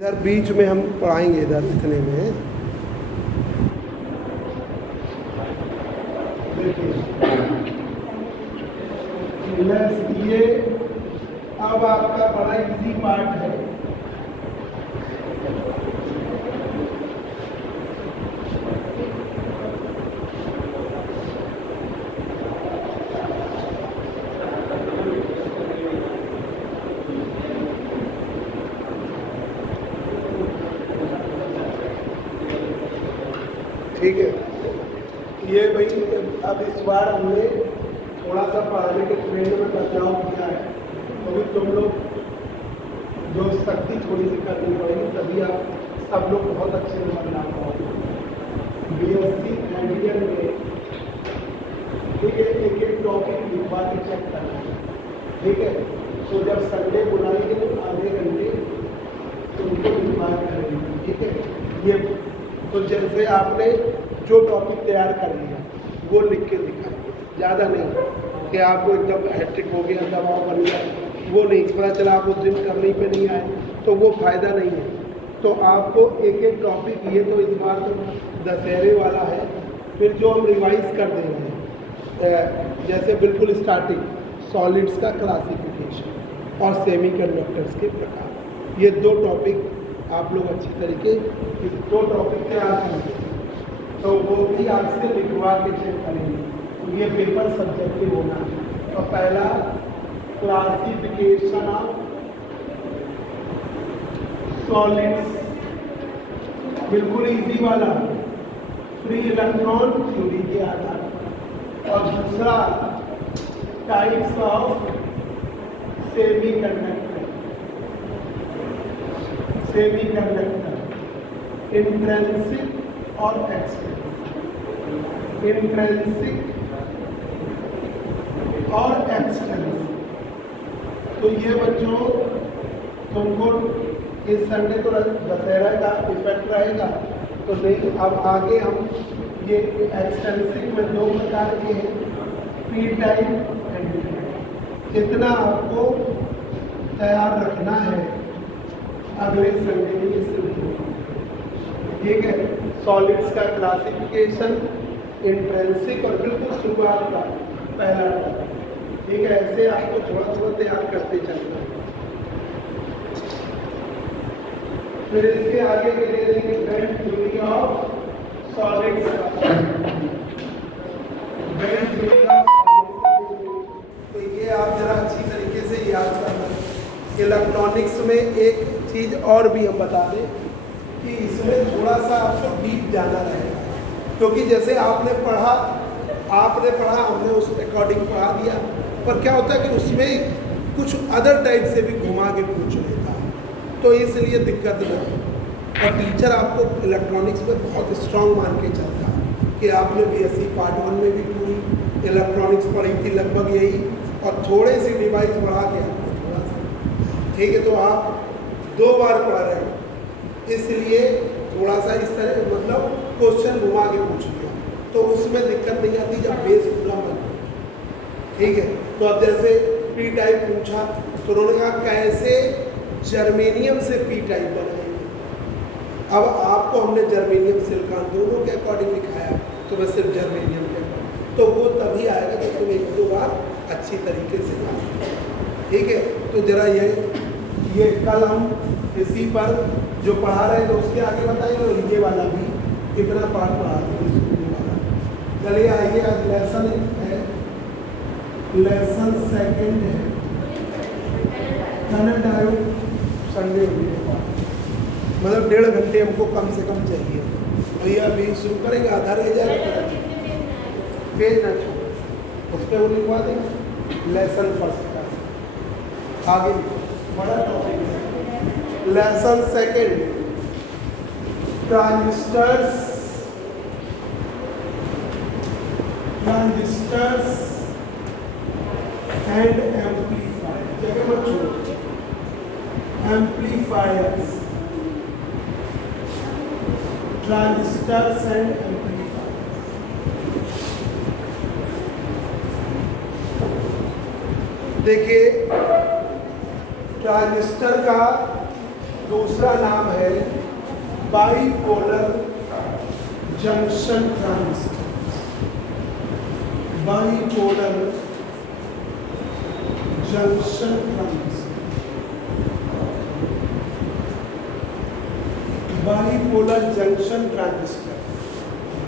इधर बीच में हम पढ़ाएंगे, इधर लिखने में देखिए ये अब आपका बड़ा इजी पार्ट है। ठीक है, ये भाई अब इस बार हमने थोड़ा सा पढ़ाने के ट्रेंड में बदलाव किया है, तो भी तुम लोग जो सख्ती थोड़ी सी करनी पड़ेगी, तभी आप सब लोग बहुत अच्छे नंबर ला पाओगे BSc एंडियर में। ठीक है, एक एक टॉपिक लिखवा के चेक करना है। ठीक है, तो जब संडे बुलाएंगे तो आधे घंटे तुमको लिखवा करेंगे। ठीक है, ये तो जैसे आपने जो टॉपिक तैयार कर लिया वो लिख के दिखाएंगे, ज़्यादा नहीं कि आपको एकदम हैट्रिक हो गया, दबाव बन गया, वो नहीं। पता चला आप उस दिन करने पे नहीं आए तो वो फ़ायदा नहीं है। तो आपको एक एक टॉपिक, ये तो इस बार तो दशहरे वाला है, फिर जो हम रिवाइज कर दे रहे हैं, जैसे बिल्कुल स्टार्टिंग सॉलिड्स का क्लासिफिकेशन और सेमीकंडक्टर्स के प्रकार, ये दो टॉपिक आप लोग अच्छी तरीके दो टॉपिक तैयार करेंगे, तो वो भी आपसे लिखवा के चेक करेंगे। तो ये पेपर सब्जेक्टिव होना है। तो पहला क्लासिफिकेशन ऑफ सॉलिड्स, बिल्कुल इजी वाला, फ्री इलेक्ट्रॉन थ्योरी के आधार पर। और दूसरा टाइप्स ऑफ सेमीकंडक्टर, इंट्रिंसिक और एक्सट्रिंसिक, इंट्रिंसिक और एक्सट्रिंसिक। तो ये बच्चों तुमको इस संडे तो दशहरा का इफेक्ट रहेगा, तो नहीं, अब आगे हम ये एक्सट्रिंसिक में दो प्रकार के हैं, P type and D type. इतना आपको तैयार रखना है, अगले संडे के लिए शुरू। ठीक है, सॉलिड्स का क्लासिफिकेशन, इंट्रिंसिक और बिल्कुल शुरुआत का पहला टॉपिक। ठीक है, ऐसे आपको थोड़ा थोड़ा तैयार करते चलना है। फिर इसके आगे के लिए देंगे बेंड थ्योरी ऑफ सॉलिड्स का। बेंड थ्योरी ऑफ सॉलिड्स, तो ये आप जरा अच्छी तरीके से याद करना। इलेक्ट्रॉनिक्स में एक चीज़ और भी हम बता दें कि इसमें थोड़ा सा आपको डीप जाना रहेगा, क्योंकि जैसे आपने पढ़ा, हमने उस अकॉर्डिंग पढ़ा दिया, पर क्या होता है कि उसमें कुछ अदर टाइप से भी घुमा के पूछ लेता है, तो इसलिए दिक्कत ना हो। और टीचर आपको इलेक्ट्रॉनिक्स में बहुत स्ट्रांग मान के चलता है कि आपने BSc पार्ट 1 में भी पूरी इलेक्ट्रॉनिक्स पढ़ी थी लगभग यही, और थोड़े सी डिवाइस बढ़ा के आपको थोड़ा सा। ठीक है, तो आप 2 बार पढ़ रहे हैं, इसलिए थोड़ा सा इस तरह मतलब क्वेश्चन घुमा के पूछ लिया, तो उसमें दिक्कत नहीं आती जब बेस पूरा बन। ठीक है, तो अब जैसे पी टाइप पूछा तो उन्होंने कहा कैसे जर्मेनियम से पी टाइप बनाएंगे। अब आपको हमने जर्मेनियम सिलिकॉन दोनों के अकॉर्डिंग लिखाया, तो मैं सिर्फ जर्मेनियम के अकॉर्डिंग, तो वो तभी आएगा जब तुम 1-2 बार अच्छी तरीके से पढ़ो। ठीक है, तो जरा ये कल हम इसी पर जो पढ़ा रहे थे उसके आगे बताइए, और ये वाला भी कितना पार्ट पढ़ा रहे वाला। चलिए आइए, आज लेसन है, लेसन सेकंड है, कनेक्ट आयो संडे मतलब 1.5 घंटे हमको कम से कम चाहिए। भैया अभी शुरू करेंगे, आधा रह जाएगा, पेज ना छोड़, उस पर वो लिखवा देंगे लेसन फर्स्ट का। आगे बड़ा टॉपिक है, lesson second, transistors and amplifier. जगह मत छोड़ो, एम्पलीफायर्स, ट्रांजिस्टर्स एंड एम्पलीफायर। देखिए ट्रांजिस्टर का दूसरा नाम है bipolar junction transistor. Bipolar junction transistor, bipolar junction transistor,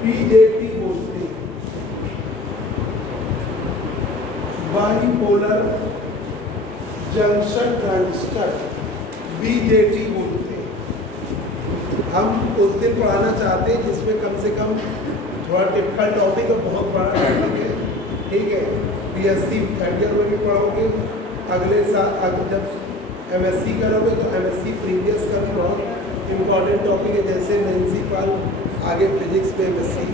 BJT बोलते हैं। बाइपोलर जंक्शन ट्रांजिस्टर, बीजेटी बोलते हैं। हम उस दिन पढ़ाना चाहते हैं जिसमें कम से कम थोड़ा टिपिकल टॉपिक और बहुत बड़ा टॉपिक है, ठीक है। बीएससी थर्ड ईयर में भी पढ़ोगे, अगले साल अगर जब एमएससी करोगे तो एमएससी प्रीवियस का भी बहुत इम्पॉर्टेंट टॉपिक है। जैसे नैन्सी पाल आगे फिजिक्स में एमएससी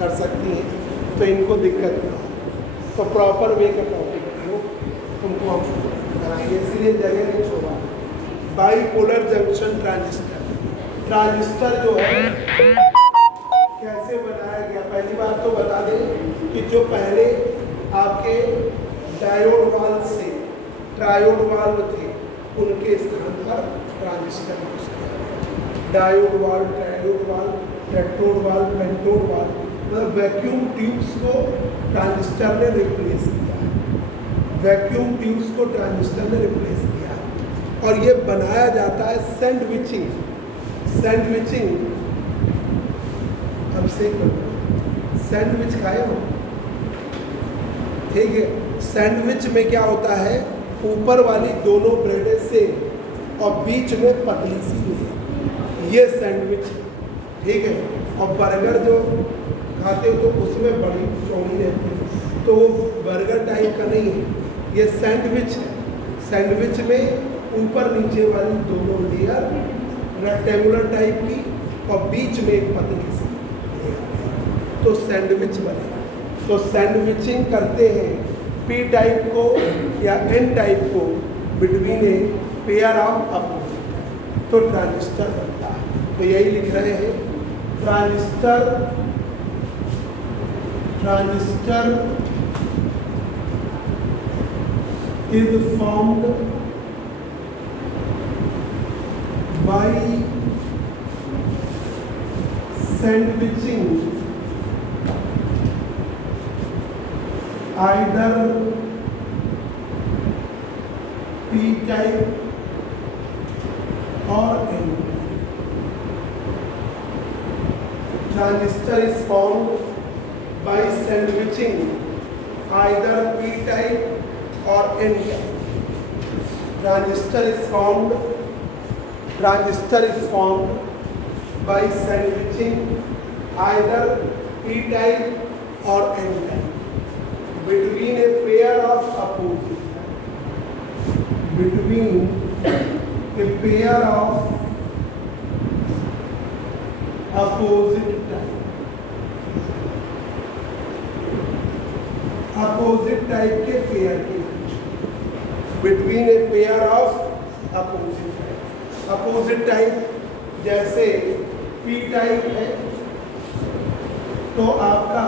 कर सकती हैं, तो इनको दिक्कत ना हो, तो प्रॉपर वे का टॉपिक है वो तुमको हम कराएंगे, इसलिए जगह नहीं छोड़ा। बाइपोलर जंक्शन ट्रांजिस्टर, ट्रांजिस्टर जो है कैसे बनाया गया, पहली बात तो बता दें कि जो पहले आपके डायोड वाल्व से ट्रायोड वाल्व थे, उनके स्थान पर ट्रांजिस्टर यूज किया। Diode valve, triode valve, tetrode valve, pentode valve, मतलब वैक्यूम ट्यूब्स को ट्रांजिस्टर ने रिप्लेस किया। वैक्यूम ट्यूब्स को ट्रांजिस्टर ने रिप्लेस किया। और ये बनाया जाता है सैंडविचिंग। सैंडविचिंग अब से सैंडविच खाए हो, ठीक है। सैंडविच में क्या होता है, ऊपर वाली दोनों ब्रेडें से और बीच में पतली सी लेयर, ये सैंडविच, ठीक है। और बर्गर जो खाते हो तो उसमें बड़ी चौड़ी रहती है, तो वो बर्गर टाइप का नहीं है, ये सैंडविच है। सैंडविच में ऊपर नीचे वाली दोनों लेयर रेक्टेंगुलर टाइप की और बीच में एक पतली सी लेयर, तो सैंडविच बनेगा। तो सैंडविचिंग करते हैं पी टाइप को या एन टाइप को between a pair of opposite, तो ट्रांजिस्टर बनता है। तो यही लिख रहे हैं, transistor is formed by sandwiching either p-type or n-type. Transistor is formed by sandwiching either p-type or n-type. Transistor is formed by sandwiching either p-type or n-type between a pair of opposite type के pair के बीच, between a pair of opposite type. जैसे P type है तो आपका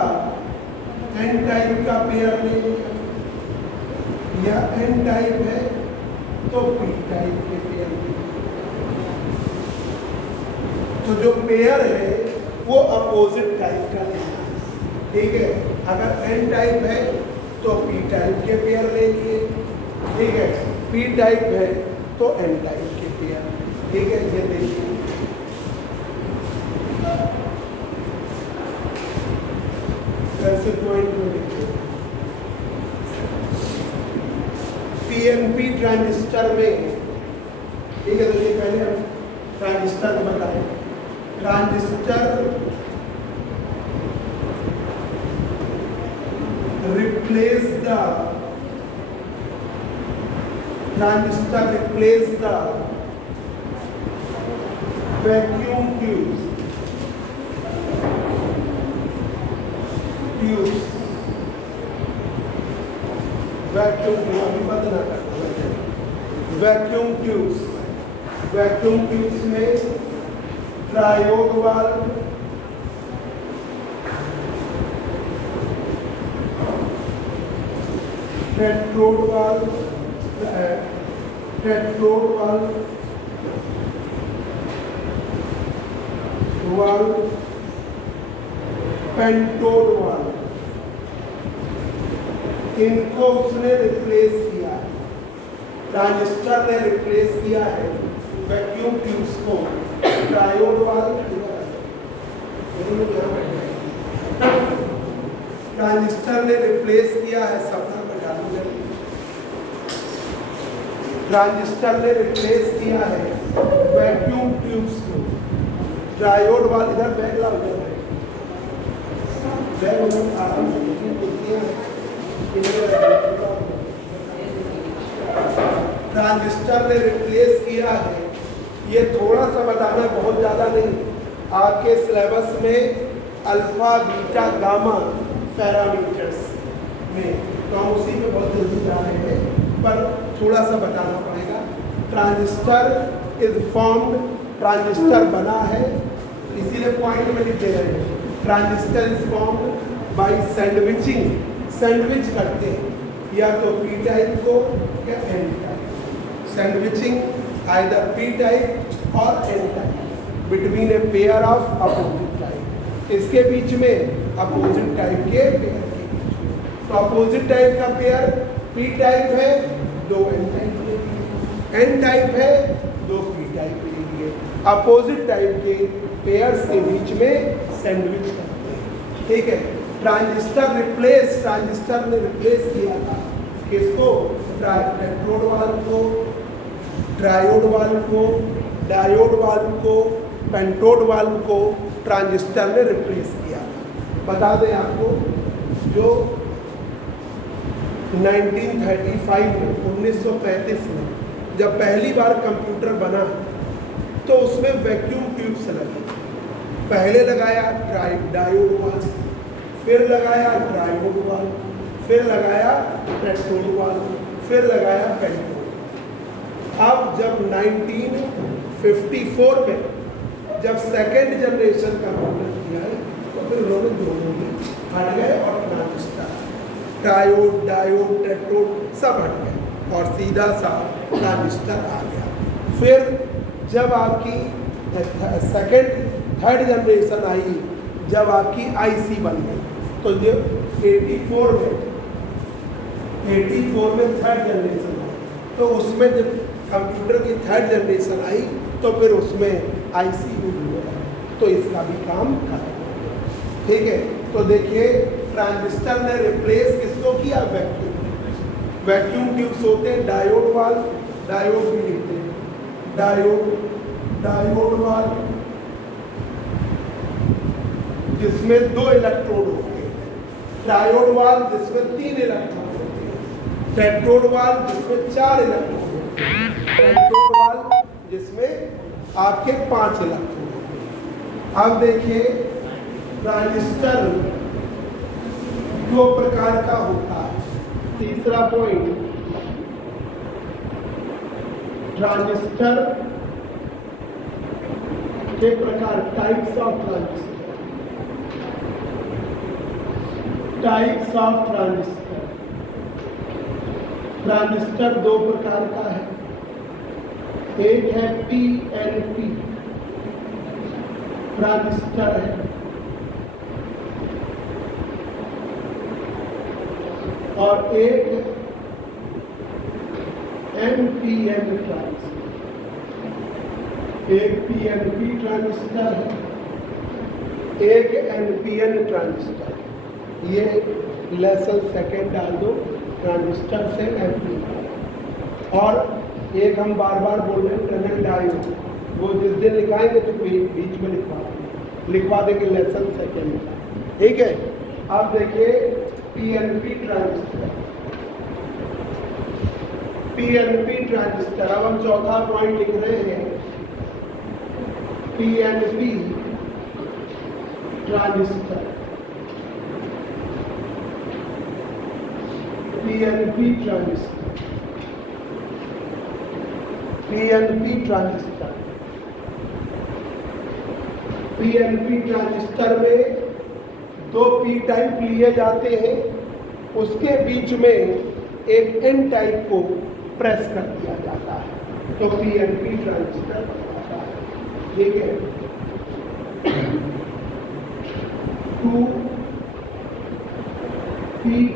N type का pair ले लिया, या एन टाइप है तो पी टाइप के पेयर ले लिया। तो जो पेयर है वो अपोजिट टाइप का लेना, ठीक है। अगर एन टाइप है तो पी टाइप के पेयर ले लिए, ठीक है। पी टाइप है तो एन टाइप के पेयर, ठीक है। ये देखिए कैसे पॉइंट में देखिए, पीएनपी ट्रांजिस्टर में, ठीक है। तो ये पहले हम ट्रांजिस्टर को बताएं। Transistor replace the vacuum tubes vacuum tubes में triode valve, tetrode valve valve, pentode valve, इनको उसने रिप्लेस किया है, ट्रांजिस्टर ने रिप्लेस किया है वैक्यूम ट्यूब्स को ट्रायोड वाल्व, ट्रांजिस्टर ने रिप्लेस किया है ट्रांजिस्टर ने रिप्लेस किया है वैक्यूम ट्यूब्स को ट्रायोड वाल्व। इधर बैग लाओ, बैग आराम ट्रांजिस्टर ने रिप्लेस किया है। ये थोड़ा सा बताना, बहुत ज़्यादा नहीं। आपके सिलेबस में अल्फा बीटा गामा पैरामीटर्स में, तो हम उसी में बहुत जल्दी जा रहे हैं, पर थोड़ा सा बताना पड़ेगा। ट्रांजिस्टर इज फॉर्म्ड, ट्रांजिस्टर बना है, इसीलिए पॉइंट में लिख दे रहे हैं। Transistor is formed by sandwiching, sandwich करते हैं या तो पी टाइप को या N type. Sandwiching either P type और N type between a pair of opposite type. इसके बीच में अपोजिट टाइप के पेयर के बीच में, तो अपोजिट टाइप का पेयर पी टाइप है, दो एन टाइप ले लिए, एन टाइप है, दो पी टाइप ले लिए। अपोजिट टाइप के पेयर्स के बीच में सैंडविच करते हैं, ठीक है। ट्रांजिस्टर ने रिप्लेस किया था किसको? पेंटोड वाल्व को, ट्रायोड वाल्व को, डायोड वाल्व को, पेंटोड वाल्व को ट्रांजिस्टर ने रिप्लेस किया। बता दें आपको, जो 1935 में 1935 में जब पहली बार कंप्यूटर बना तो उसमें वैक्यूम ट्यूब्स लगे। पहले लगाया डायोड वाल्व, फिर लगाया ट्रायोड वाल्व, फिर लगाया पेंटोड वाल्व, फिर लगाया पेंटोड। अब जब 1954 में जब सेकेंड जनरेशन कंप्यूटर किया है तो फिर उन्होंने दोनों ही हट गए और ट्रांजिस्टर, ट्रायोड, डायोड, टेट्रोड सब हट गए और सीधा सा ट्रांजिस्टर आ गया। फिर जब आपकी थर्ड जनरेशन आई, जब आपकी आईसी बन गई, तो जो 84 में थर्ड जनरेशन आई, तो उसमें जब कंप्यूटर की थर्ड जनरेशन आई तो फिर उसमें आईसी यूज हुआ, तो इसका भी काम खत्म हो गया, ठीक है। तो देखिए, ट्रांजिस्टर ने रिप्लेस किसको किया? वैक्यूम ट्यूब्स होते हैं डायोड वाल्व, डायोड भी लिखते हैं, डायोड वाल्व जिसमें 2 इलेक्ट्रोड होते हैं, ट्रायोड वाल्व जिसमें 3 इलेक्ट्रोड होते हैं, टेट्रोड वाल्व जिसमें 4 इलेक्ट्रोड होते हैं, पेंटोड वाल्व जिसमें आपके 5 इलेक्ट्रोड होते हैं। अब देखिए, ट्रांजिस्टर 2 प्रकार का होता है। तीसरा पॉइंट, ट्रांजिस्टर के प्रकार, types of transistor. Types of transistor, transistor 2 प्रकार का है। एक है पीएनपी ट्रांजिस्टर है, और एक एनपीएन ट्रांजिस्टर। एक पीएनपी ट्रांजिस्टर है, एक एनपीएन ट्रांजिस्टर। ये लेसन सेकेंड डाल दो, ट्रांजिस्टर से एनपीएन। और एक हम बार बार बोल रहे हैं टनल डायोड, वो जिस दिन लिखाएंगे तो बीच में लिखवा देंगे लेसन सेकेंड का, ठीक है। अब देखिए, पीएनपी ट्रांजिस्टर, पीएनपी ट्रांजिस्टर। अब हम चौथा पॉइंट लिख रहे हैं, PNP transistor, PNP transistor, PNP transistor. PNP transistor में 2 पी टाइप लिए जाते हैं, उसके बीच में एक एन टाइप को प्रेस कर दिया जाता है, तो पीएनपी ट्रांजिस्टर होता है, ठीक है।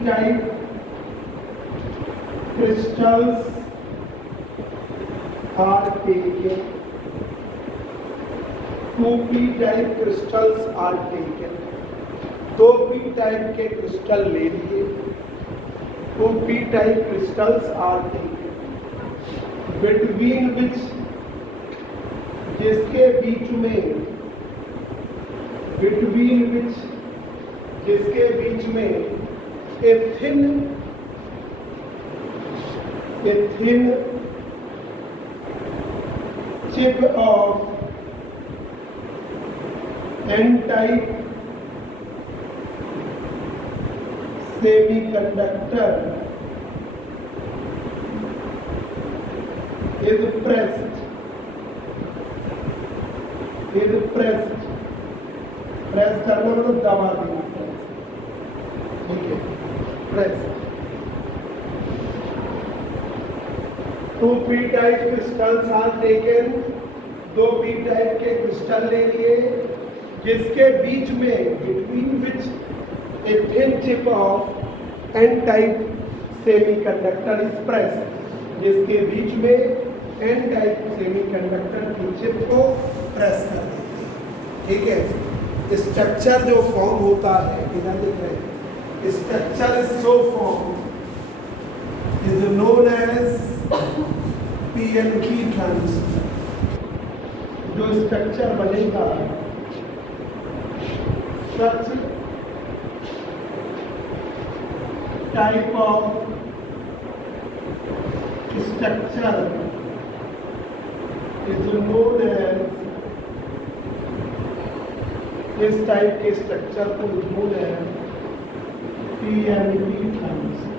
Type crystals are taken. 2p type crystals are taken. 2p type के क्रिस्टल ले लिए. 2p type crystals are taken. Between which, जिसके बीच में, बिटवीन विच, जिसके बीच में a thin chip of n-type semiconductor is pressed. Press करना मतलब दबा देना. ठीक है, press. 2p type crystals are taken. 2p type के क्रिस्टल ले लिए जिसके बीच में, between which a thin chip of N type semiconductor is pressed. जिसके बीच में एन टाइप सेमीकंडक्टर की चिप को प्रेस कर देते हैं. ठीक है. स्ट्रक्चर जो फॉर्म होता है, इधर देख रहे हैं, structure is so form is known as PNP transistor. जो स्ट्रक्चर बनेगा, such type of structure is known as, इस टाइप के स्ट्रक्चर को known as PNP ट्रांजिस्टर.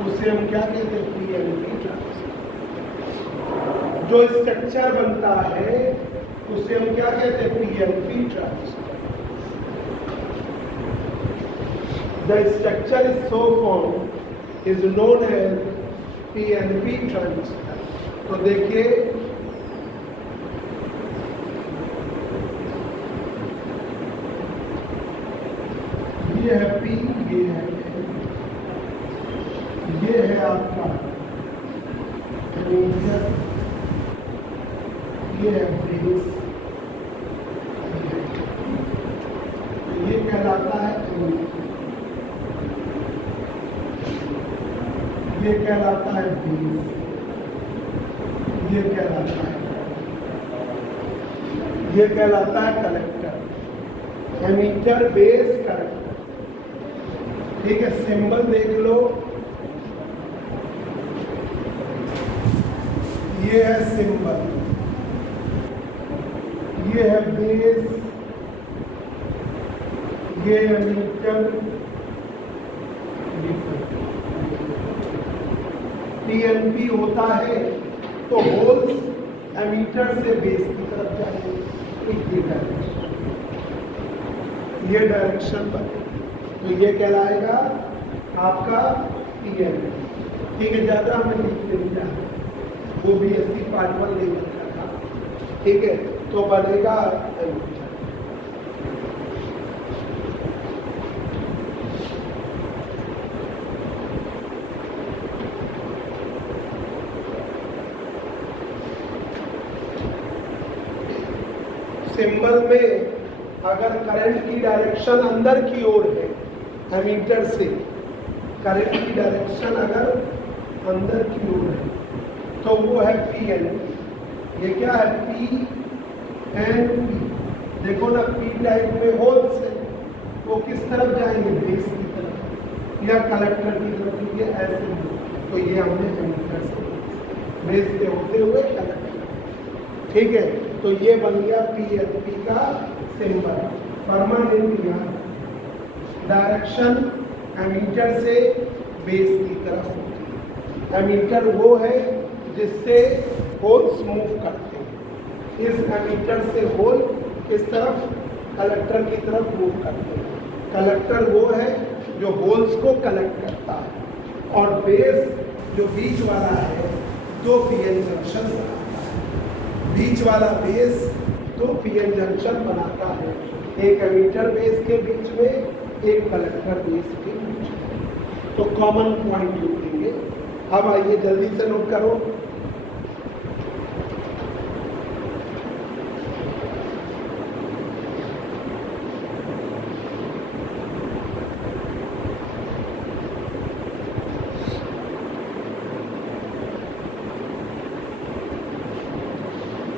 उसे हम क्या कहते हैं? PNP transistor. जो स्ट्रक्चर बनता है उसे हम क्या कहते हैं? PNP transistor. The structure is so form is known as PNP transistor. तो देखिए, ये है P, ये है N, ये है आपका मीटर, ये है बेस, ये कहलाता है एमीटर, ये कहलाता है बेस, ये कहलाता है, ये कहलाता है कलेक्टर. Ammeter, base, collector. ठीक है. सिंबल देख लो, ये है सिंबल, ये है बेस, ये एमीटर, PNP होता है तो होल्स एमीटर से बेस की तरफ जाएंगे. ये डायरेक्शन पर, तो ये कहलाएगा आपका PNP. ठीक है. ज्यादा हमें लिख देना, वो BSc पार्ट 1 लेवल का था. ठीक है. तो बनेगा एमीटर. सिंबल में अगर करंट की डायरेक्शन अंदर की ओर है, एमीटर से करंट की डायरेक्शन अगर अंदर की ओर है तो वो है PN. ये क्या है? PNP. देखो ना, P टाइप में होल्स है, वो किस तरफ जाएंगे? बेस की तरफ या कलेक्टर की तरफ. ये ऐसे, तो ये हमने एमीटर से बेस से होते हुए कलेक्टर. ठीक है. तो ये बन गया PNP का सिंबल. परमानेंट यहाँ डायरेक्शन एमीटर से बेस की तरफ होती है. एमीटर वो है जिससे होल्स मूव करते हैं. इस एमीटर से होल किस तरफ? कलेक्टर की तरफ मूव करते हैं. कलेक्टर वो है जो होल्स को कलेक्ट करता है, और बेस जो बीच वाला है तो PN जंक्शन बनाता है. बीच वाला बेस तो PN जंक्शन बनाता है. एक एमीटर बेस के बीच में, एक कलेक्टर बेस के बीच में, तो कॉमन पॉइंट लिखेंगे। अब आइए जल्दी से नोट करो।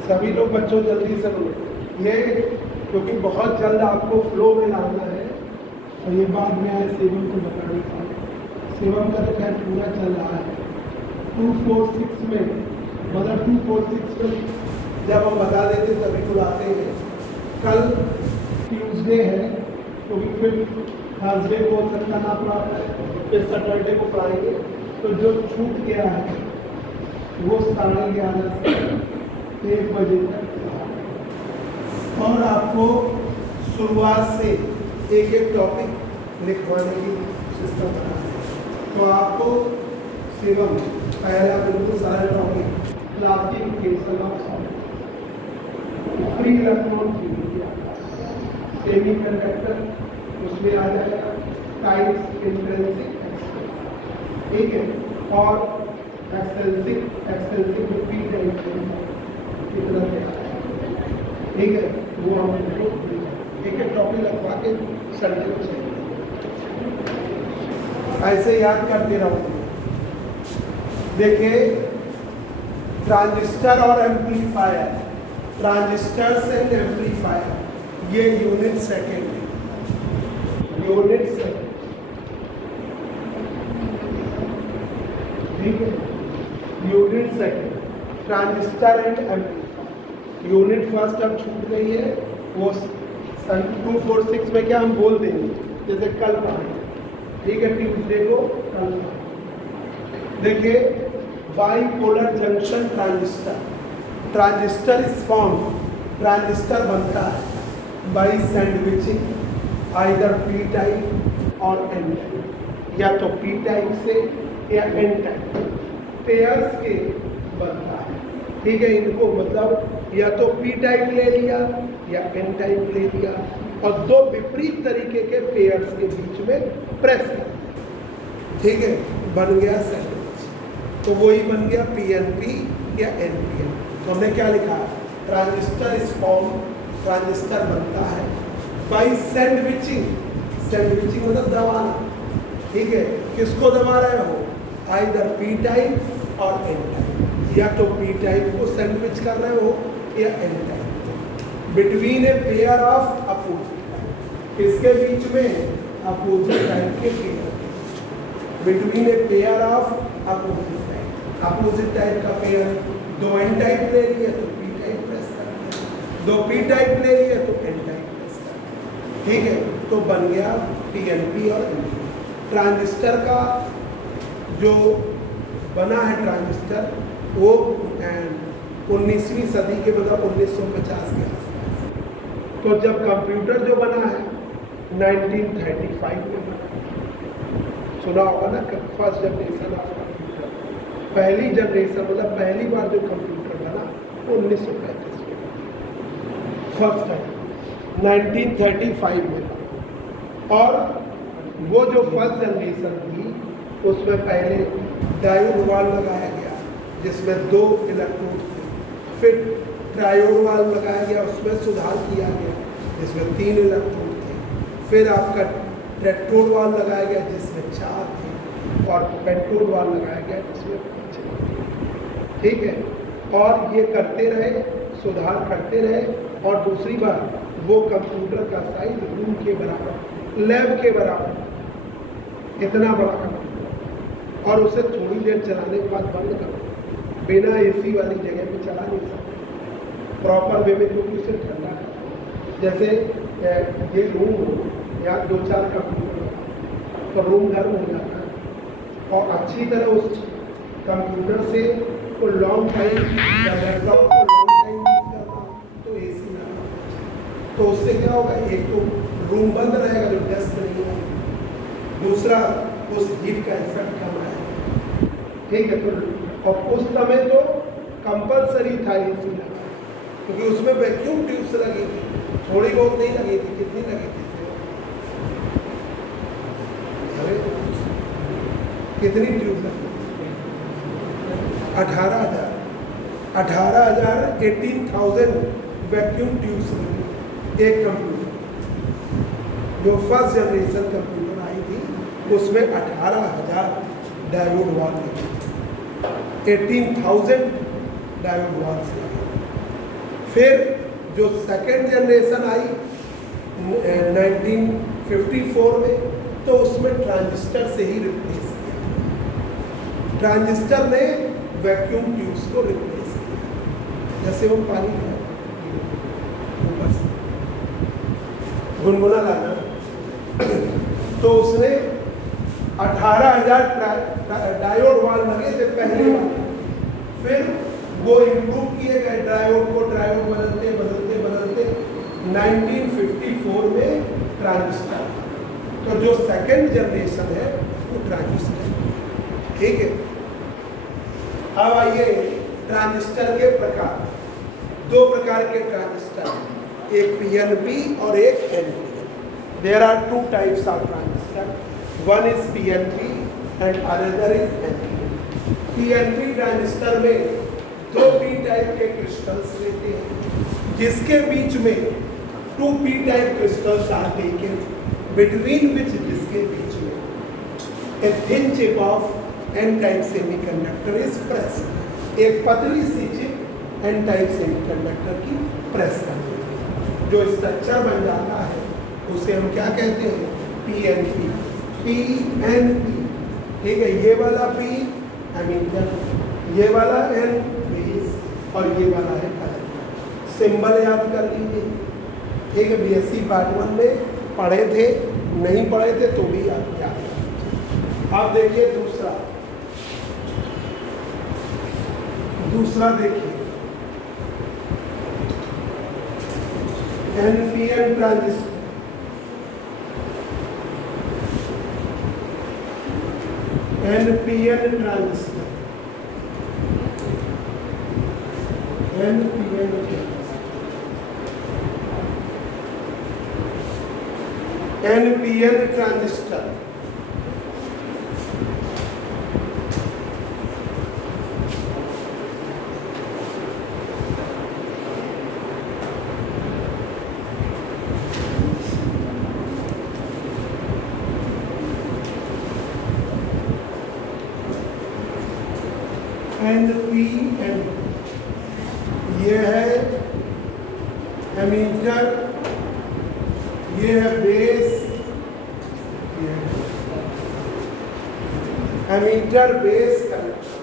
सभी लोग बच्चों जल्दी से नोट, ये क्योंकि बहुत जल्द आपको फ्लो में लाना है और ये बाद में आए सेवन को बताने का। सेवन का तो खैर पूरा चल रहा है 246 में, मतलब 246 में जब हम बता देते तभी बुलाते हैं। कल ट्यूसडे है तो फिर थर्सडे को सकता ना पढ़ाता है, फिर सैटरडे को पढ़ाएंगे। तो जो छूट गया है वो 11:30 से 1 बजे तक, और आपको शुरुआत से एक एक टॉपिक लिखवाने की सिस्टम बना है। तो आपको सेवन पहला बिल्कुल सारा topic classification of free electron semi conductor, उसमें आ जाएगा टाइप्स इंट्रिंसिक, ठीक है, और एक्सटेंसिव पी टाइप इतना, ठीक है। वो हम एक एक टॉपिक लगवा के संडे को चाहिए, ऐसे याद करते रहो। देखिए ट्रांजिस्टर और एम्पलीफायर, ट्रांजिस्टर्स एंड एम्पलीफायर, ये यूनिट सेकेंड है, यूनिट सेकेंड, ठीक है, unit second, transistor and amplifier. Unit first अब छूट गई है, वो 246 में क्या हम बोल देंगे, जैसे कल पढ़ाएंगे, ठीक है, ट्यूसडे को कल। देखिए bipolar junction transistor, transistor is form, transistor बनता है by sandwiching either P type और एन टाइप, या तो पी टाइप से या एन टाइप पेयर्स के बनता है, ठीक है। इनको मतलब या तो पी टाइप ले लिया या एन टाइप ले लिया, और दो विपरीत तरीके के पेयर्स के बीच में प्रेस कर, ठीक है, बन गया सैंडविच। तो वही बन गया पीएनपी या एनपीएन। तो हमने क्या लिखा, ट्रांजिस्टर इज फॉर्म, ट्रांजिस्टर बनता है बाई सैंडविचिंग, सैंडविचिंग मतलब दबाना, ठीक है। किसको दबा रहे हो, आइदर पी टाइप और एन टाइप, या तो पी टाइप को सैंडविच कर रहे हो या N type, between a pair of opposite type, किसके बीच में, अपोजिट टाइप के pair, between a pair of opposite type. Opposite type का पेयर, दो एन टाइप ले लिया तो पी टाइप प्रेस कर, दो पी टाइप ले लिया तो एन टाइप प्रेस कर, ठीक है। तो बन गया पीएनपी और एनपी। ट्रांजिस्टर का जो बना है ट्रांजिस्टर, वो 19वीं सदी के, मतलब 1950 के आसपास। तो जब कंप्यूटर जो बना है 1935 में बना, सुना होगा ना, फर्स्ट जनरेशन ऑफ कंप्यूटर, पहली जनरेशन मतलब पहली बार जो कंप्यूटर बना 1935 में, फर्स्ट टाइम 1935 में बना। और वो जो फर्स्ट जनरेशन थी उसमें पहले डायोड वाल लगाया गया जिसमें 2 इलेक्ट्रोड थे, फिर ट्रायोड वाल लगाया गया, उसमें सुधार किया गया जिसमें 3 इलेक्ट्रोड थे, फिर आपका टेट्रोड वाल लगाया गया जिसमें 4 थे, और पेंटोड वाल लगाया गया जिसमें 5 थे, ठीक है। और ये करते रहे, सुधार करते रहे, और दूसरी बात वो कंप्यूटर का साइज रूम के बराबर, लैब के बराबर, इतना बड़ा कंप्यूटर, और उसे थोड़ी देर चलाने के बाद बंद कर, बिना एसी वाली जगह पे चला नहीं सकते प्रॉपर वे में, क्योंकि उसे ठंडा है। जैसे ये रूम हो या 2-4 कंप्यूटर, तो रूम गर्म हो जाता है, और अच्छी तरह उस कंप्यूटर से को लॉन्ग टाइम या लैपटॉप को लॉन्ग टाइम यूज करना तो एसी ना, तो उससे क्या होगा, एक तो रूम बंद रहेगा जो डस्ट नहीं आएगा, दूसरा उस हीट का इफेक्ट कम आएगा, ठीक है। तो और उस समय तो कंपलसरी था एसी लगा, क्योंकि उसमें वैक्यूम ट्यूब्स लगी थी, थोड़ी बहुत नहीं लगी थी, कितनी लगी थी? अरे कितनी ट्यूब लगी? 18,000 18,000 वैक्यूम ट्यूब्स लगी एक कंप्यूटर। जो फर्स्ट जनरेशन कंप्यूटर आई थी उसमें 18,000 डायोड वाल लगे, 18,000 डायोड वाल्स लगे। फिर जो सेकेंड जनरेशन आई 1954 में, तो उसमें ट्रांजिस्टर से ही रिप्लेस किया। ट्रांजिस्टर ने वैक्यूम ट्यूब्स को रिप्लेस किया। जैसे वो पानी है ऊपर से गुनगुना लाना, तो उसने 18,000 डायोड वाल लगे थे पहले वाले। फिर वो इम्प्रूव किए गए डायोड को, डायोड बदलते बदलते बदलते 1954 में ट्रांजिस्टर। तो जो सेकंड जनरेशन है वो ट्रांजिस्टर, ठीक है। अब आइए ट्रांजिस्टर के प्रकार। दो प्रकार के ट्रांजिस्टर, एक पीएनपी और एक NP. There are two types of transistor, one is PNP and another is NP. PNP transistor में दो पी टाइप के क्रिस्टल्स लेते हैं, जिसके बीच में two P type crystals are taken, between which, जिसके बीच में a thin chip of N type semiconductor is pressed. एक पतली सी चिप एन टाइप सेमीकंडक्टर की प्रेस कर देते हैं। जो स्ट्रक्चर बन जाता है उसे हम क्या कहते हैं? पीएनपी। पीएनपी, ठीक है। ये वाला पी एमीटर, ये वाला एन बेस और ये वाला है कलेक्टर। सिंबल याद कर लीजिए, ठीक है। बीएससी पार्ट 1 में पढ़े थे, नहीं पढ़े थे तो भी आप याद कर। अब देखिए दूसरा देखिए NPN transistor. NPN transistor, NPN NPN transistor NPN, ये है एमीटर, ये है बेस, एमीटर बेस कलेक्टर,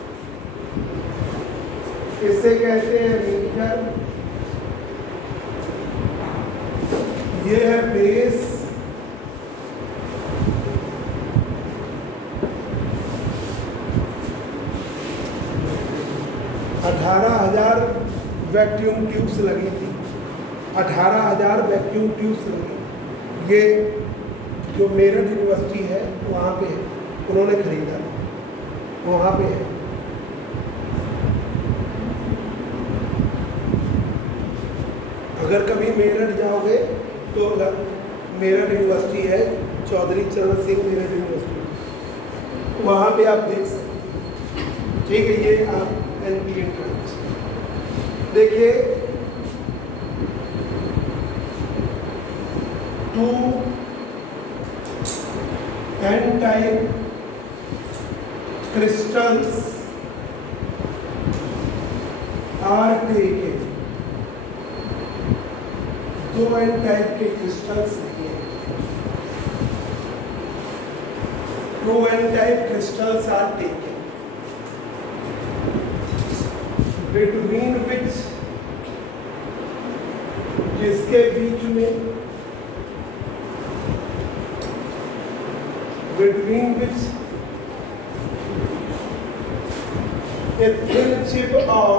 इसे कहते हैं एमीटर। ये है बेस, अठारह 18,000 वैक्यूम ट्यूब्स लगी थी, 18,000 वैक्यूम ट्यूब्स लगी। ये जो मेरठ यूनिवर्सिटी है वहाँ पे है, उन्होंने खरीदा था, वहाँ पे है। अगर कभी मेरठ जाओगे तो मेरठ यूनिवर्सिटी है, चौधरी चरण सिंह मेरठ यूनिवर्सिटी, वहाँ पे आप देख सकते हैं, ठीक है। ये आप एनपीएन ट्रांजिस्टर देखिए, 2 N type crystals are taken। 2 N type के क्रिस्टल्स लिए, 2 N type crystals are taken, between which, जिसके बीच में, between which a thin chip of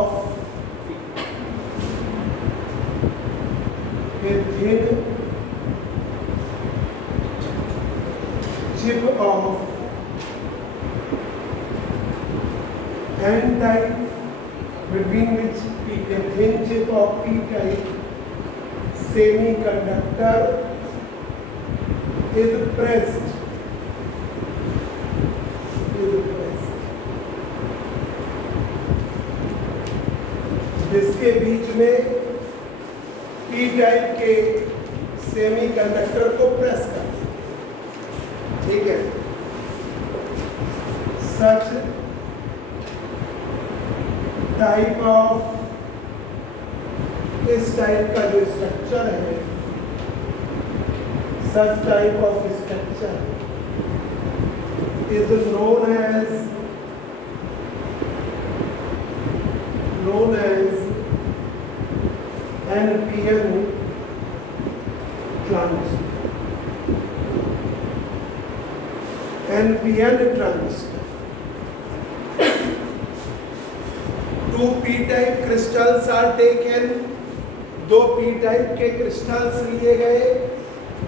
n type, between which a thin chip of p-type semiconductor is pressed. जिसके बीच में P type के semiconductor को प्रेस कर दें, ठीक है। सच टाइप ऑफ, इस टाइप का जो स्ट्रक्चर है, such type of structure is known as NPN transistor. NPN transistor. 2 p-type crystals are taken. 2 p-type के क्रिस्टल्स लिए गए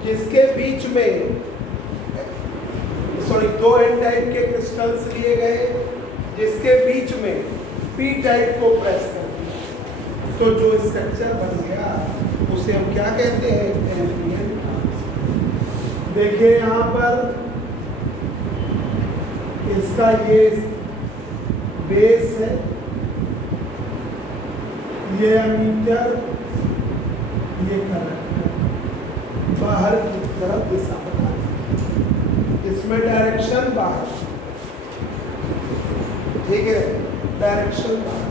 जिसके बीच में, सॉरी 2 n-type के क्रिस्टल्स लिए गए जिसके बीच में p-type को प्रेस कर दिया, तो जो स्ट्रक्चर बन गया उसे हम क्या कहते हैं? NPN। देखिए यहाँ पर इसका ये बेस है, ये एमीटर, ये कलेक्टर, बाहर की तरफ दिशा बता दी, इसमें डायरेक्शन बाहर, ठीक है, डायरेक्शन बाहर।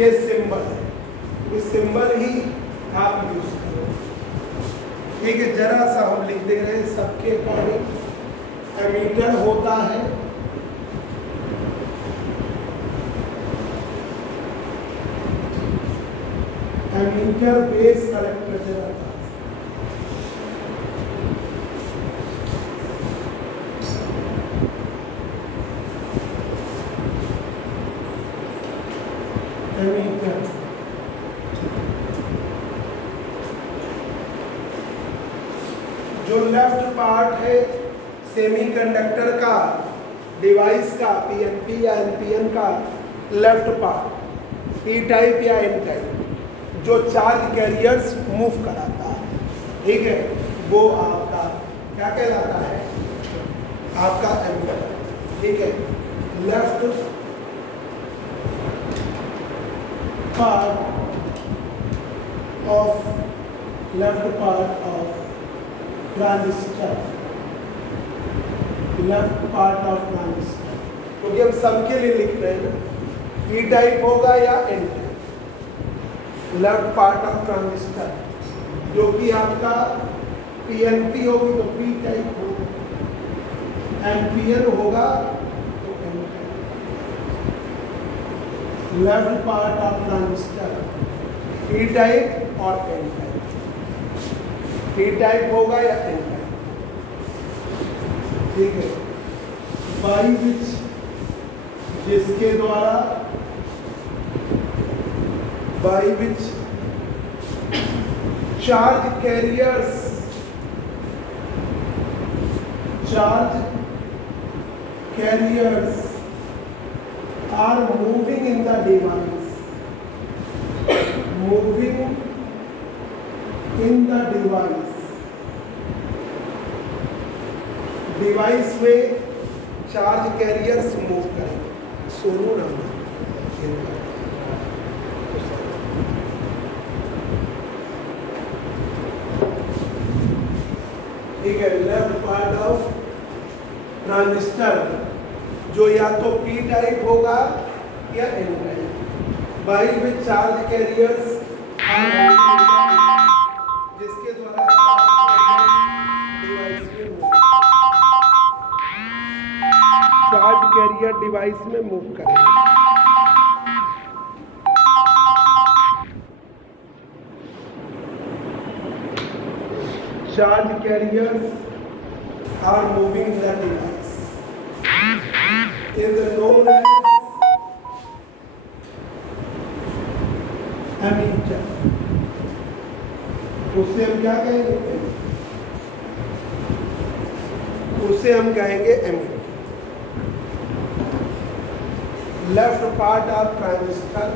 ये सिंबल है, ये सिंबल ही आप यूज करो, ठीक है। जरा सा हम लिख दे रहे हैं सबके अकॉर्डिंग। एमीटर होता है एमीटर, बेस, कलेक्टर, जरा एमीटर। जो लेफ्ट पार्ट है सेमीकंडक्टर का, डिवाइस का, पीएनपी या एनपीएन का लेफ्ट पार्ट, पी टाइप या एन टाइप, जो चार्ज कैरियर्स मूव कराता है, ठीक है, वो आपका क्या कहलाता है? आपका एमीटर, ठीक है। Left part of transistor, left part of transistor, क्योंकि हम सबके लिए लिख रहे हैं ना, पी टाइप होगा या N type. Left part of transistor जो कि आपका पीएनपी होगी तो पी टाइप होगा, एनपीएन होगा तो N type. Left part of transistor P type और एन टाइप, पी टाइप होगा या एन टाइप, ठीक है। बाई विच, जिसके द्वारा, by which charge carriers are moving in the device, device में चार्ज कैरियर्स मूव करेंगे। सोनू नाम ठीक है। लेफ्ट पार्ट ऑफ ट्रांजिस्टर जो या तो पी टाइप होगा या N type, by which charge carriers जिसके द्वारा चार्ज कैरियर डिवाइस में मूव करेंगे। Charge carriers are moving in the device is known as emitter. उसे हम क्या कहेंगे? उसे हम कहेंगे emitter. Left part of transistor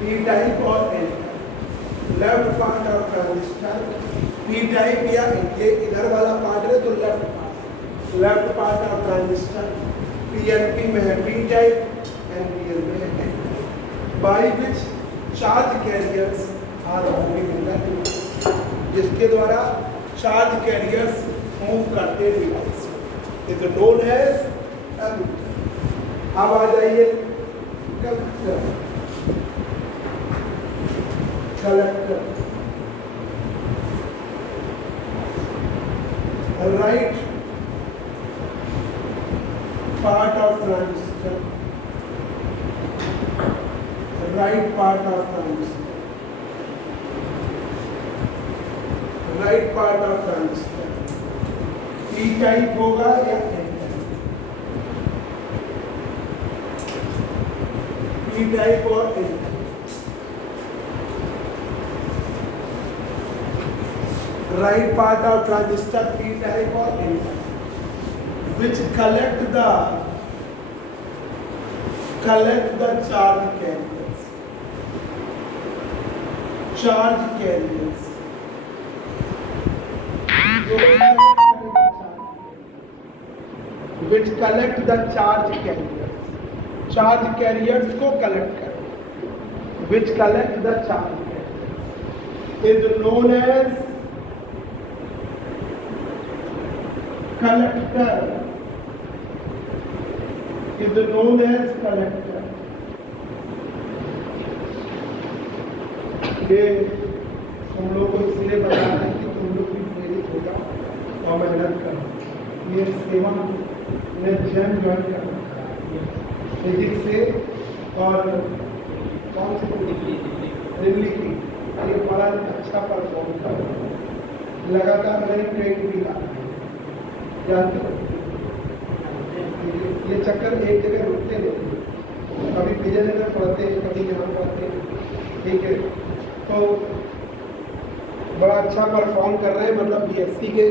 P type और N type. Left part of transistor P type या ये इधर वाला पार्ट है तो left part of transistor PNP में है पी टाइप, एनपीएन में है N type, by which charge carriers are moving in the, जिसके द्वारा चार्ज कैरियर्स मूव करते device is known as emitter. अब आ जाइए collector. Right part of transistor, right part of transistor, right part of transistor P type होगा या N type, P type और N type. Right part of transistor P type और N type which collect the charge carriers, charge carriers, which collect the charge carriers, charge carriers को collect कर, which collect the charge carriers is known as collector, is known as collector। ये तुम लोग को इसलिए बता रहे हैं कि तुम लोग भी प्रेरित होगा और मेहनत करो। ये सेवा ने जैन ज्वाइन कर रखा है फिजिक्स से और कौन सी दिल्ली की, ये बड़ा अच्छा परफॉर्म कर रहा है, लगातार मेरी ट्रेन भी ला रहा है, जानते हो। ये चक्कर एक जगह रुकते नहीं, कभी विजयनगर पढ़ते हैं, कभी यहाँ पढ़ते हैं, ठीक है। तो बड़ा अच्छा परफॉर्म कर रहे हैं, मतलब बीएससी के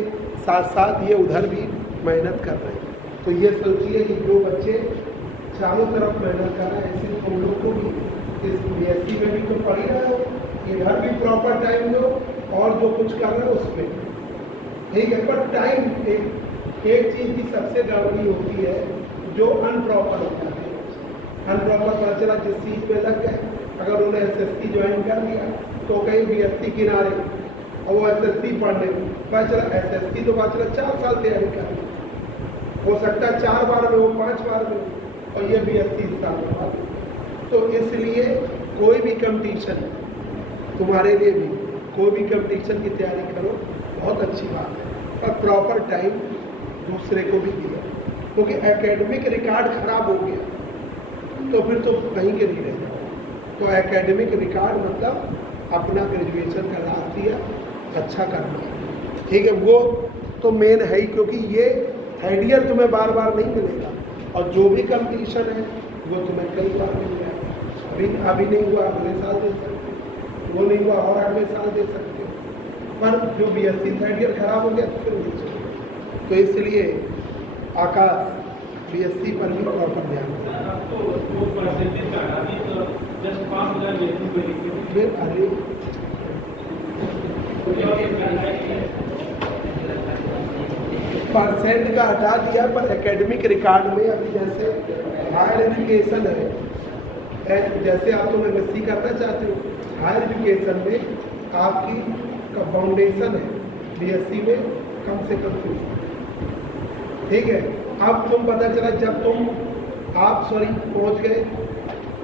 साथ साथ ये उधर भी मेहनत कर रहे हैं। तो ये सोचिए कि जो बच्चे चारों तरफ मेहनत कर रहे हैं, ऐसे तुम लोग को भी इस बीएससी में भी तो पढ़ ही रहे हो, इधर भी प्रॉपर टाइम दो और जो कुछ कर रहे हो उसमें, ठीक है। पर टाइम एक चीज़ की सबसे गड़बड़ी होती है जो अनप्रॉपर होता है। अनप्रॉपर पता चला जिस चीज़ पे लग गए, अगर उन्हें एसएससी ज्वाइन कर लिया तो कहीं बीएससी किनारे और वो एसएससी पढ़ने पता चला एसएससी तो पता चला 4 साल तैयारी कर ली, हो सकता है 4 बार में हो, 5 बार में, और ये बीएससी इस साल में पास। तो इसलिए कोई भी कंपटीशन तुम्हारे लिए भी, कोई भी कंपटीशन की तैयारी करो, बहुत अच्छी बात है, पर प्रॉपर टाइम दूसरे को भी दिया, क्योंकि एकेडमिक रिकॉर्ड खराब हो गया तो फिर तो कहीं के नहीं रह जाओ। तो एकेडमिक रिकॉर्ड मतलब अपना ग्रेजुएशन का लास्ट ईयर अच्छा करना, ठीक है, वो तो मेन है ही, क्योंकि ये थर्ड ईयर तुम्हें बार बार नहीं मिलेगा, और जो भी कंपटीशन है वो तुम्हें कई बार मिल जाएगा। अभी नहीं हुआ अगले साल दे सकते हो, वो नहीं हुआ और अगले साल दे सकते हो, पर जो बीएससी थर्ड ईयर खराब हो गया तो फिर नहीं चलेगा। तो इसलिए आकाश बीएससी पर भी प्रॉपर ध्यान अरे परसेंट का हटा दिया, पर एकेडमिक रिकॉर्ड में अभी जैसे हायर एजुकेशन है, जैसे आप तुम एमएससी करना चाहते हो, हायर एजुकेशन में आपकी फाउंडेशन है बीएससी में कम से कम 2, ठीक है। अब तुम पता चला जब पहुंच गए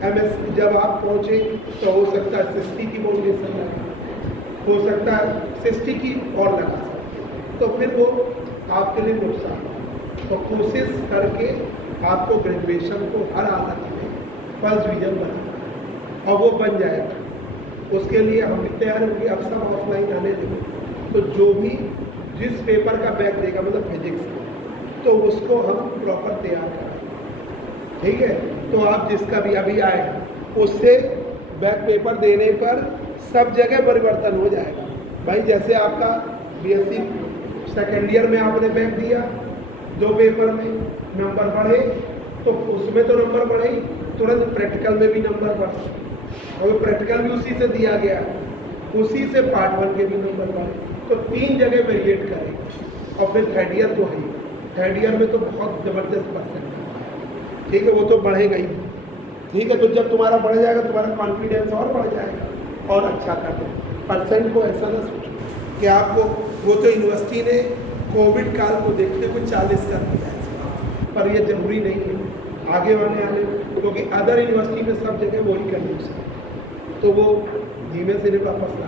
एमएस, जब आप पहुंचे तो हो सकता है 60 की फाउंडेशन लगा, हो सकता है 60 की और लगा सकते, तो फिर वो आपके लिए नुकसान। तो कोशिश करके आपको ग्रेजुएशन को हर हालत में फर्स्ट डिवीजन बनाना है, और वो बन जाएगा। उसके लिए हम भी तैयार होंगे, अब सब ऑफलाइन आने देंगे, तो जो भी जिस पेपर का बैक देगा, मतलब फिजिक्स, तो उसको हम प्रॉपर तैयार करें, ठीक है। तो आप जिसका भी अभी आए उससे बैक पेपर देने पर सब जगह परिवर्तन हो जाएगा। भाई जैसे आपका बीएससी सेकेंड ईयर में आपने बैक दिया, 2 पेपर में नंबर बढ़े, तो उसमें तो नंबर बढ़े ही, तुरंत प्रैक्टिकल में भी नंबर बढ़े, और प्रैक्टिकल भी उसी से दिया गया, उसी से पार्ट 1 के भी नंबर बढ़े। तो 3 जगह वेरिएट करें। और फिर थर्ड ईयर तो है, थर्ड ईयर में तो बहुत ज़बरदस्त परसेंट है, ठीक है, वो तो बढ़ेगा ही, ठीक है। तो जब तुम्हारा बढ़ जाएगा तुम्हारा कॉन्फिडेंस और बढ़ जाएगा और अच्छा कर दो। परसेंट को ऐसा ना सोचो कि आपको, वो तो यूनिवर्सिटी ने कोविड काल को देखते हुए 40 कर दिया है, पर ये जरूरी नहीं है आगे आने वाले, क्योंकि अदर यूनिवर्सिटी में सब जगह वही कंडीशन है, तो वो धीमे से वापस ला।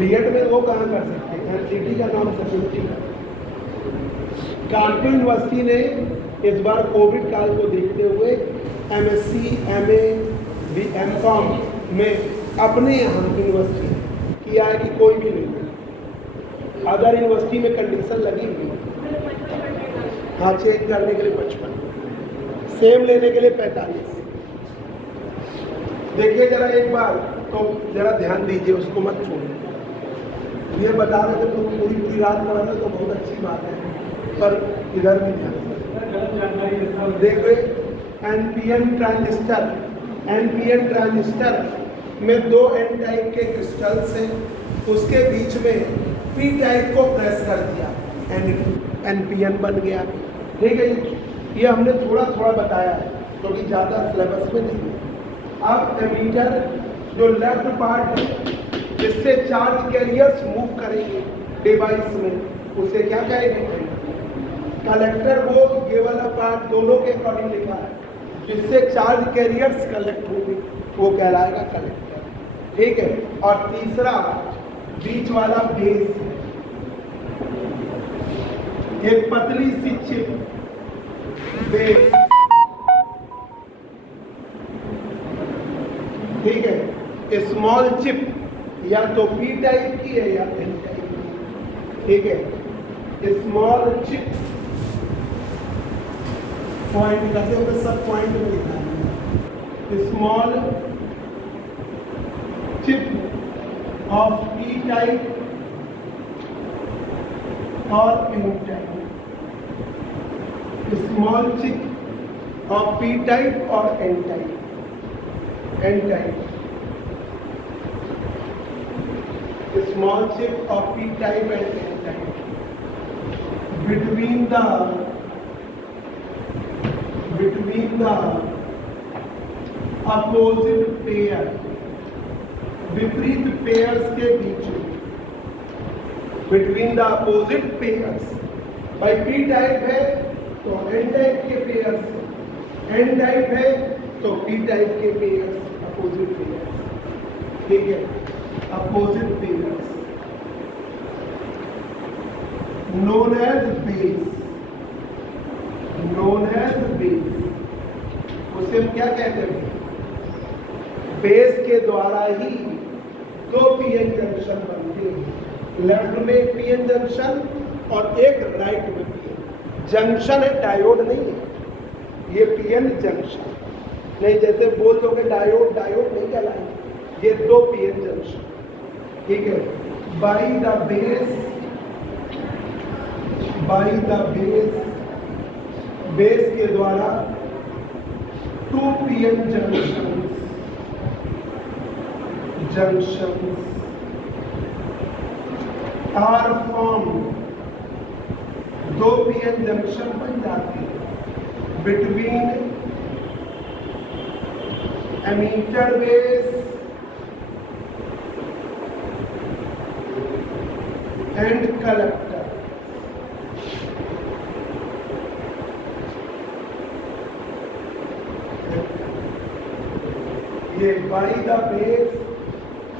बीएड में वो कहाँ कर सकते हैं, एनसीटी का नाम सिक्योरिटी का। कानपुर यूनिवर्सिटी ने इस बार कोविड काल को देखते हुए एमएससी, एमए, एमकॉम में अपने यहाँ यूनिवर्सिटी किया है कि कोई भी नहीं, अदर यूनिवर्सिटी में कंडीशन लगी हुई है, हाँ, चेंज करने के लिए 55, सेम लेने के लिए 45। देखिए जरा एक बार, तो जरा ध्यान दीजिए, उसको मत छोड़िए। ये बता रहे थे तो पूरी रात पढ़ा था तो बहुत अच्छी बात है, पर इधर भी ध्यान देखिए। एनपीएन ट्रांजिस्टर में 2 एन टाइप के क्रिस्टल्स हैं, उसके बीच में पी टाइप को प्रेस कर दिया, एनपीएन बन गया, ठीक है। ये हमने थोड़ा थोड़ा बताया है क्योंकि ज़्यादा सिलेबस में नहीं है। अब एमीटर जो लेफ्ट पार्ट है जिससे चार्ज कैरियर्स मूव करेंगे डिवाइस में, उसे क्या कहेंगे, कलेक्टर। वो ये वाला पार्ट दोनों के अकॉर्डिंग लिखा है, जिससे चार्ज कैरियर्स कलेक्ट होंगे, वो कहलाएगा कलेक्टर, ठीक है। और तीसरा बीच वाला बेस, एक पतली सी चिप बेस, ठीक है। स्मॉल चिप या तो पी टाइप की है या एन टाइप की, ठीक है। स्मॉल चिप पॉइंट करते हुए सब पॉइंट में लिखा है, small chip of P type और N type, small chip of P type और N type, small chip of p type and n type. Between the opposite pair, विपरीत पेयर्स के बीच में, between the opposite pairs, भाई p type है तो n type के pairs, n type है तो p टाइप के पेयर्स, अपोजिट पेयर्स, ठीक है। Opposite pairs known as base, उसे हम क्या कहते हैं, बेस के द्वारा ही 2 पीएन जंक्शन बनते हैं, लेफ्ट में एक पीएन जंक्शन और एक राइट में पीएन जंक्शन है, डायोड नहीं है, ये पीएन जंक्शन नहीं, जैसे बोल दोगे डायोड नहीं कहलाएंगे, ये 2 पीएन जंक्शन, ठीक है। बाई द बेस के द्वारा 2 PN junctions are form, 2 PN junction बन जाते हैं between emitter base and collector. ये by the base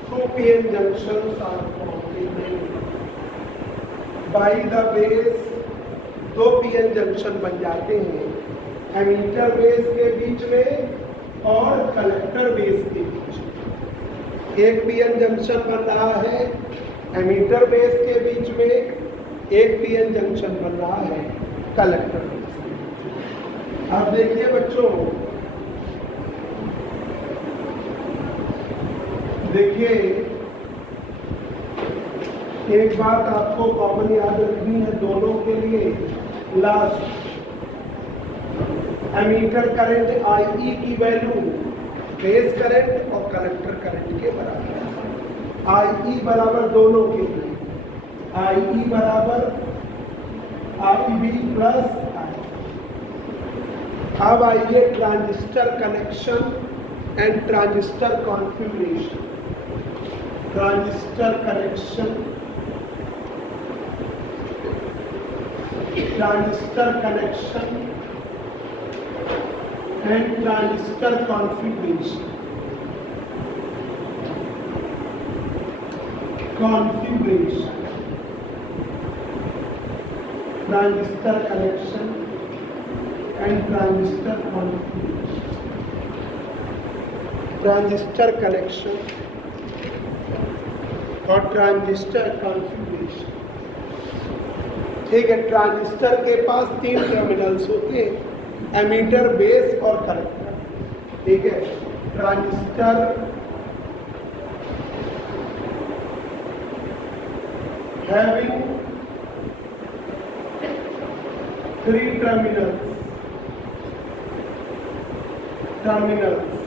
2 PN junctions are formed, by the base 2 PN junction बन जाते हैं एमीटर बेस के बीच में और कलेक्टर बेस के बीच में। एक पीएन जंक्शन बन रहा है एमीटर बेस के बीच में, एक पीएन जंक्शन बन रहा है कलेक्टर बेस के बीच। अब देखिए बच्चों, देखिए एक बात आपको कॉमन याद रखनी है दोनों के लिए, लास्ट एमीटर करंट IE की वैल्यू फेज करंट और कलेक्टर करंट के बराबर है। IE बराबर दोनों के लिए, IE बराबर IB प्लस I। अब आइए transistor connection and transistor configuration. Transistor connection, transistor connection and transistor configuration. Configuration, transistor connection and transistor configuration. Transistor connection और ट्रांजिस्टर कॉन्फ़िगरेशन। ठीक है, ट्रांजिस्टर के पास 3 टर्मिनल्स होते हैं, एमीटर, बेस और कलेक्टर। ठीक है, ट्रांजिस्टर हैविंग 3 टर्मिनल्स